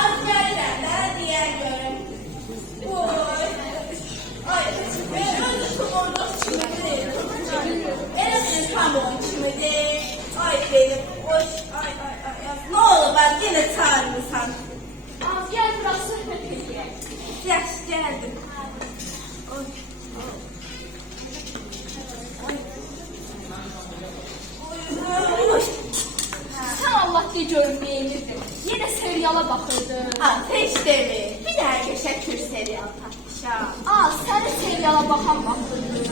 Az gəlirəm də, deyər görüm. Oy. Ay, özü tumurluq kimidir. Elə benim pamuk kimidir. Ay benim, oy, ay. Ne olur ben yine çağırmışsam. Az gel biraz söhbət edək. Yaxşı, gəldim. Oy. Sən Allah de görüm neyimirdin. Yenə seriala baxırdın. Ateş demir. Bir daha geçer serial tapmışam. Səni seriala baxan baxırdın.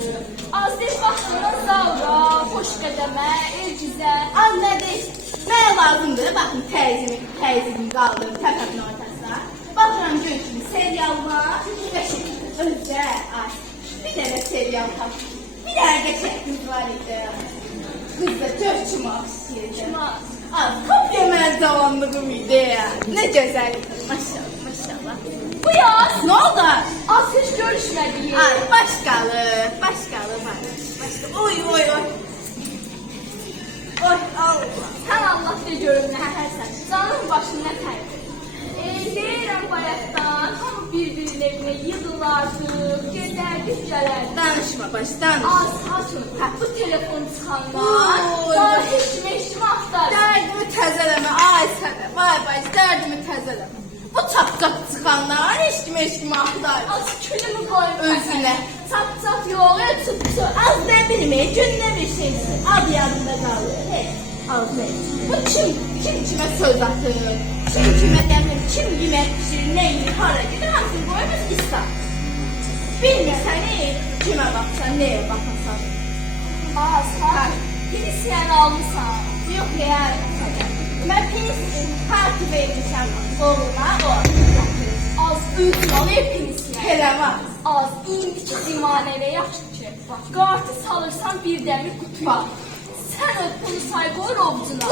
Az de baxdın Zavra, Xoşqədəmə, Elgizə. Az ne deyirsin? Mənə lazımdır. Baxın təzimi qaldırım təpəmin ortasına. Baxıram görüşüm serial var. Və şimdi özdə bir dənə serial tapmışam. Bir daha geçer kız var idi. Kız da çok çımaq istəyirdi. Kopya mən zamanlığım idi ya. Ne güzellikdir. Maşallah. Bu yaz. Ne oldu? Az heç görüşmədik. Ay başqalı var. Oy. Oy Allah. Sən Allah de görüm nə hərsən. Canın başın nə tərdir. Deyirəm bayaqdan, hamı bir-birinin evinə yığılardı, gedərdik, gələrdik. Danışma baş, danış. Saçım, bu telefon çıxanlar, daha heç meşimi axtarır. Dərdimi təzələmə, ay sənə, vay baş, dərdimi təzələmə. Bu çap-çap çıxanlar heç kimi axtarır. Az külümü qoyma. Özünə. Çap-çap yox, çıp-çıp. Az ne bilmə, günlə bir şeysin. Ad yadında qalır, heç. Az ne? Bu kim kimə söz atır, kim kimə gəlir, kim yemək pişirir, nə yiyir, hara gedir, hamısını qoyamaz İslam. Bilmirsən, kimə baxsan, nəyə baxasan. Saçım, pensiyanı almışsan. Yox, yəni. Mən takip etmişəm oğluna, o. Az özün al, pensiyanı. Elə var. Az indiki zimanələ yaxşı ki, qartı salırsan bir dəmir qutuya. Sən öz bunu say qoyur ovcuna.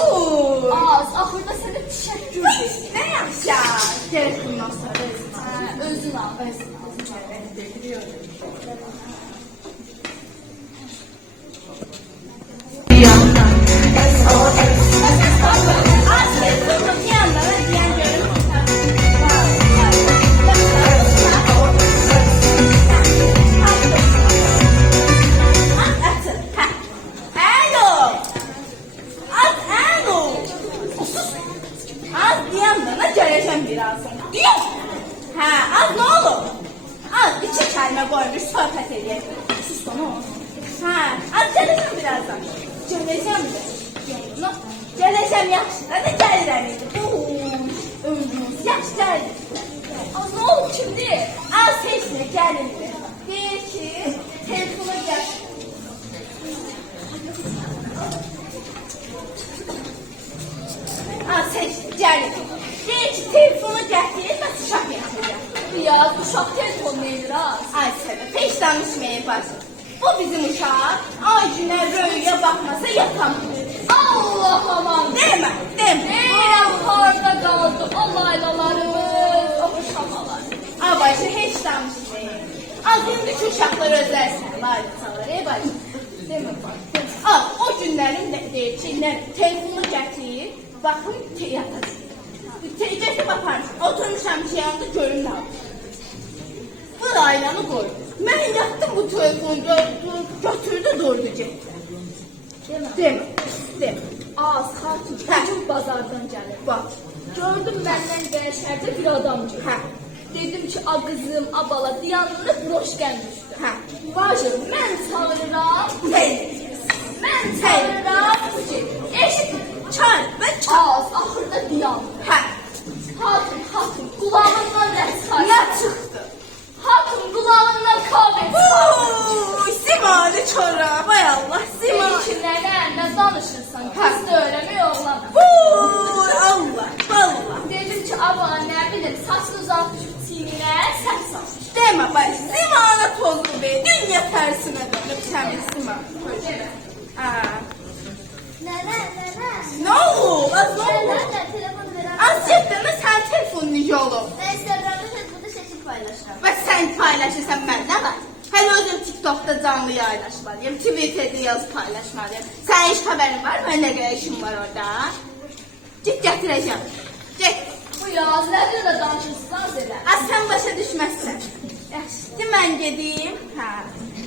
Az, axırda sənə təşəkkür edir. Nə yaxşı, gələk bundan sonra özün al. Özün al. Biliyorum. Az ne olur? Az iki kelime koymuş sohbet edeyim. Sus bana o. Az geleceğim birazdan. Geleceğim de. Geleceğim yaxşı. Hadi gelirəm idi. Öldünüz. Yaxşı geldim. Az ne oldu şimdi? Az seçme gelindi. Bir, iki, telefona gel. Az seçme gelindi. Bir, iki, telefona gətirir və uşaq yaxlayacaq. Ya uşaq telefon neyir az? Ay sənə, heç danışmayın bacım. Bu bizim uşaq, ay günə röyüyə baxmasa yatamır. Allah aman. Demə. Deyirəm harda qaldı o laylalarımız, o uşaqlar. Ay bacı, heç danışmayın. Az indiki uşaqlar özlərsən, laylasalar, bacım. Demə bacım. Az, o günlərin deyir ki, telefonu gətirir, baxın, yatacaq. Teycəsi bakarsın, oturmuşam bir şey yanında görün ne yapmış. Bu aylanı koy. Ben yattım bu telefonu götürdü durdu getdi. Deme. Az hatun, bugün bazardan gəlir. Bak. Gördüm məndən dəyişərdə bir adamcıq. Dedim ki, a qızım, a bala, diyanlara broş gəlmişdi. Bacım, mən çağırıram. Mən çağırıram. Eşit, Çay ve çay. az, axırda diyan. Hatun, kulağımdan dərs Ne çıktı? Hatun, kulağımdan kahve Simali çorap, ay Allah, Simali. Kimlərlə danışırsan, qız da öyrəmək oğlan. Allah. Dedim ki, abla nə bilim, saçını uzatmış çiynine, sən salmış. Deme bak, Simana tozlu be, dünya tersine dönüp temiz Simana. Nene. Ne oldu? Az ne oldu? Nerede? Telefonu veren. Az cidden sen telefonunu yolu. Ben Instagram'da Facebook'ta seçim paylaşıyorum. Bak sen paylaşırsan ben ne var? Hele özüm TikTok'ta canlı yayınlaşmalıyım, Twitter'da yazı paylaşmalıyım. Sen hiç haberin var mı? Ne kadar işin var orada? Git getireceğim. Git. Bu yaz Nazirədir də danışırsınız Nazirə. Az sən başa düşməzsən. Yaxşı, mən gedim. Hə,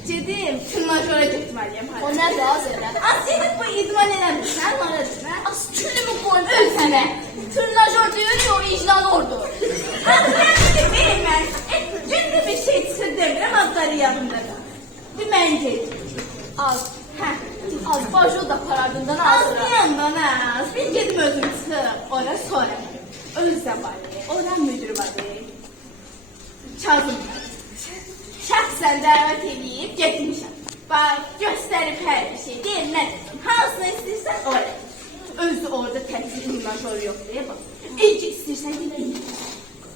gedim. Tırnajora getməliyəm. O nədir Nazirə? Az gedib bu idman eləmirsən, ona demə. Az külümü qoyum ölsənə. Tırnajor deyir ki o iclalordur. Az mən mən. Gündə bir şey çıxır demirəm, adları yadımda da. Bir mən gedim. Az. Hə. Az bajo da parardından Az Nazirə. yandan az. Bir gedim özüm çıxıb. Ora sonra. Öz də var. Ora müdür var. Kazım. Şəxsən dəvət edib getmişəm. Bax, göstərib hər bir şey. Deyir, nə dedim? Hansını istəyirsən, oraya. Özü orada təhsil imajor yox deyə bax. İlk istəyirsən gidin.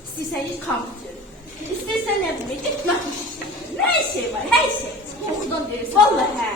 İstəyirsən git kompüter. İstəyirsən nə bilir, git nakış. Hər şey var, hər şey. Oxudan deyirsən. Vallahi hə.